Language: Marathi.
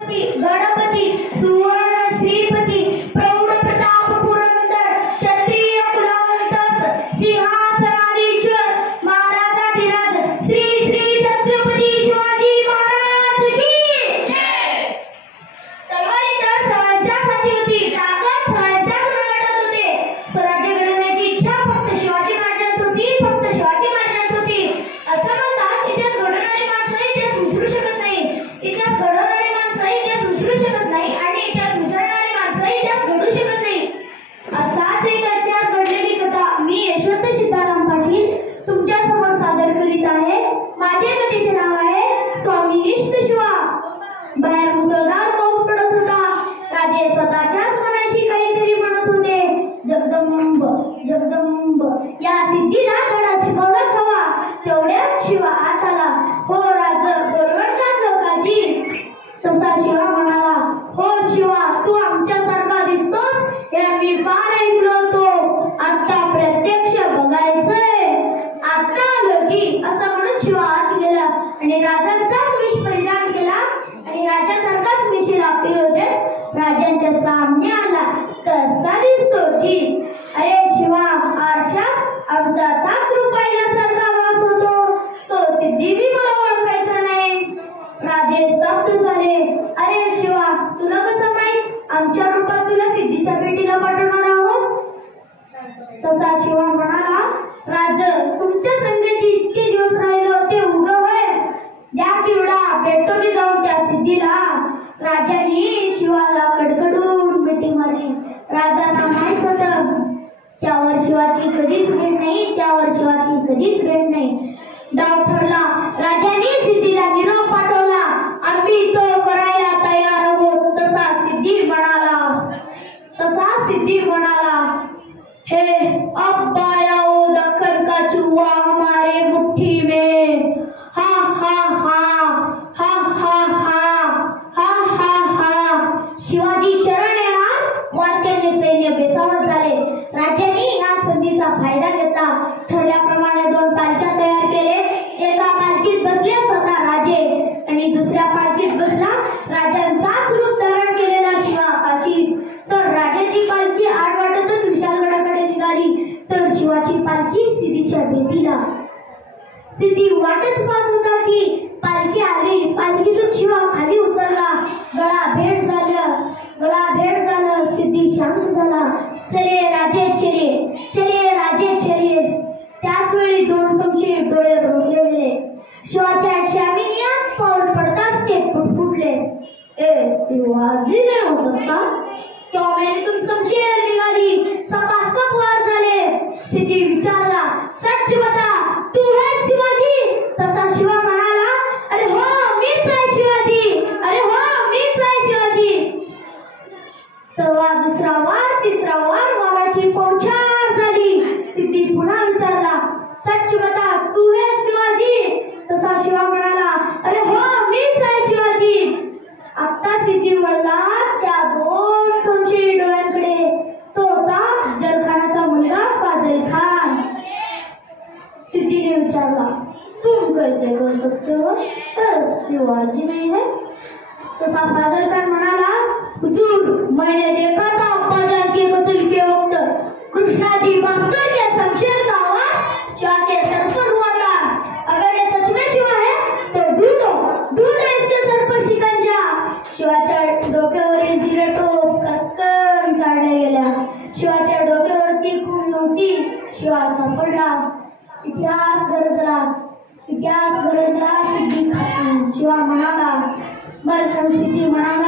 गणपती सुवर्ण श्रीपती प्रौढ प्रताप पुरंदर क्षत्रिय कुलवंत सिंहासनाधीश्वर महाराजाधिराज श्री श्री छत्रपती शिवाजी महाराज की जय। तलवारी तर सगळ्यांच्या हाती होती, ताकद सगळ्यांच्याच वाटत होते. स्वराज्य घडवण्याची इच्छा फक्त शिवाजी महाराजांत होती, फक्त शिवाजी महाराजांत होती. असं म्हणतात इतिहास घडवणारी माणसं इतिहास विसरू शकत नाही, इतिहास घडवणारी माणसं इतिहास विसरू शकत नाही आणि इतिहास विसरणारी माणसं इतिहास घडू शकत नाही. असाच एक इतिहास घडलेली कथा मी यशवंत सीताराम पाटील तुमच्या समोर सादर करीत आहे. माझ्या कथेचे नाव आहे स्वामिनिष्ठ शिवा. बाहेर मुसळधार पाऊस पडत होता. राजे स्वतःच्याच मनाशी काहीतरी म्हणत होते. जगदंब जगदंब या सिद्धीला धडा शिकवलाच हवा. तेवढ्यात शिवा आत आला. हो राज बोलवण काजी. तसा शिवा म्हणाला, हो शिवा तू आमच्यासारखा दिसतोस हे आम्ही फार ऐकलो होतो, आता प्रत्यक्ष बघायचंय. आता आलो जी. असं म्हणून शिवा आत गेला आणि राजांचाच वेश परिधान केला आणि राजासारखाच मिशी लापली होते. राजांच्या सामने आला. कसा दिसतो जी? अरे शिवा आरशात आमचाच रूप पाहिल्यासारखा वास होतो. तो सिद्धी बी मला ओळखायचा नाही. राजे स्तब्ध झाले. अरे शिवा तुला कसं माहित आमच्या रूपात तुला सिद्धीच्या भेटीला पाठवणार आहोत? तसा शिवा म्हणाला, राज तुमच्या संगती इतके दिवस राहिलो ते उगव आहे. द्या किवडा भेटतो की जाऊन त्या सिद्धीला. राजांनी शिवाला कडकडून मिठी मारली. राजांना माहित होतं त्यावर शिवाची कधीच भेट नाही, त्यावर शिवाची कधीच भेट नाही. डाव ठरला. राजांनी सिद्धीला निरोप पाठवला. आम्ही तो करायला तयार आहोत. तसा सिद्धी म्हणाला, हे अब आया दखन का चुवा हमारे मुट्ठी में. हा हा हा हा हा हा हा हा हा. शिवाजी शरण येणार. वाक्याने सैन्य बेसावत झाले. राजांनी या संधीचा फायदा घेतला. ठरल्याप्रमाणे 2 पालख्या तयार केले. एका पालखीत बसले स्वतः राजे आणि दुसऱ्या पालखीत बसला राजांचाच रूप धारण केलेला शिवा काशीत. तर राजाची पालखी आडवाटतच विशालगडाकडे निघाली तर शिवाची पालखी सिद्धीच्या भेटीला. सिद्धी वाटच पाहत होता की पालखी आली. पालखीतून शिवा खाली उतरला. गळा भेट झालं. सिद्धी शांत झाला. चले राजे चले राजे चले. त्याच वेळी 2 संशयी डोळे रोखले गेले. शिवाच्या शामियात पाऊल पडताच ते फुटफुटले. ए शिवाजी नहीं हो सकता क्या? मैंने तुम शमशेर निकाली. सपासप वार झाले. सिद्धी विचारला, सच बता तू है शिवाजी? तसा शिवा म्हणाला, अरे हो मीच आहे शिवाजी. अरे हो मीच आहे शिवाजी. तेव्हा दुसरा वार तिसरा वार वाराची पोछार झाली. सिद्धी पुन्हा विचारला, सच बता तू है शिवाजी? तसा शिवा म्हणाला, अरे हो मीच आहे शिवाजी. आता सिद्धी वळला त्या 2 संशयी डोळ्यांकडे. तो होता जरखानाचा मुलगा फाजल खान. सिद्धीने विचारला, तुम कैसे कर सकते हो? शिवाजी नहीं है. तसा फाजल खान म्हणाला, हुजूर मैंने देखा था अब्बाजान के कत्ल के वक्त कृष्णाजी भास्कर के शमशेर का वार शिवा के सर पर हुआ था. अगर ये सच में शिवा है तो ढूंढो इसके सर पर शिकंजा. शिवाच्या डोक्यावरील जिरेटोप कसकन काढल्या गेल्या. शिवाच्या डोक्यावरती खून नव्हती. शिवा सापडला. इतिहास गरजला. सिद्धी खाती. शिवा म्हणाला, सिद्धी म्हणाला,